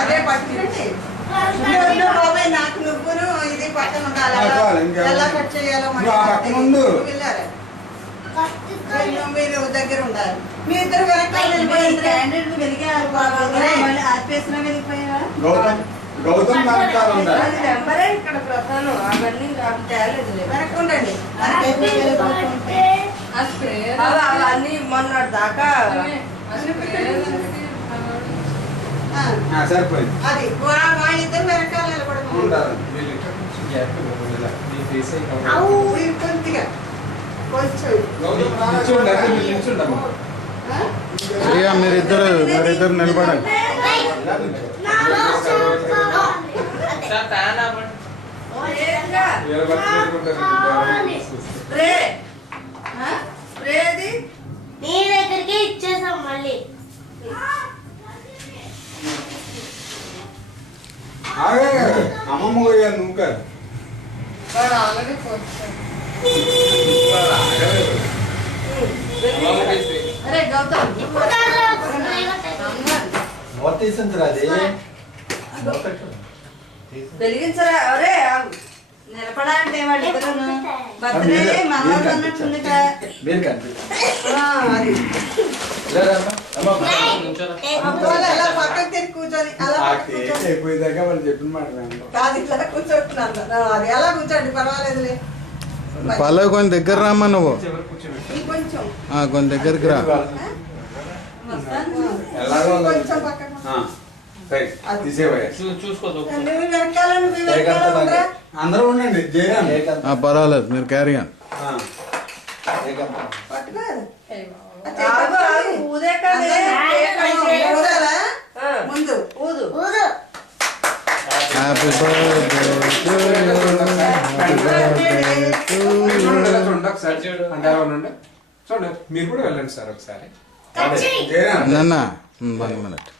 అదే పట్టుకుంటే బాబాయ్ నాకు నువ్వును ఇది పక్కన ఉండాలి. ఎలా కట్ చేయాలో మీరు దగ్గర ఉండాలి. మీ ఇద్దరు గౌతమ్ నెంబరే ఇక్కడ ప్రధానం. అవన్నీ వెనక్కి ఉండండి. అవన్నీ మొన్నటి దాకా సరిపోయింది. అది మా ఇద్దరు వెనకాల కొద్దిగా కొంచెం మీరిద్దరు నిలబడండి. నీ దగ్గరికి ఇచ్చేసాం మళ్ళీ. అమ్మమ్మ పోయాను నువ్వు కాదు. వెలిగించరా? అరే నిలబడాలంటే వాళ్ళు ఇద్దరు బర్త్డే మనవాళ్ళన్నట్టుంది కదా. అలా పక్కకు తిరిగి కూర్చొని అలా అయిపోయేదాకా వాళ్ళు చెప్పిన మాట కాదు ఇట్లా కూర్చోట్టున్నాను. అది ఎలా కూర్చోండి పర్వాలేదులే. పల్లవి కొంచెం దగ్గర రామ్మా. నువ్వు కొంచెం కొంచెం దగ్గరికి రా. కొంచెం పక్కన అందరూ ఉండండి. పర్వాలేదు, మీరు క్యారీ ఆన్. ముందు ఊదు. Happy birthday to you. చూడండి మీరు కూడా వెళ్ళండి సార్ ఒకసారి. అన్న 1 minute.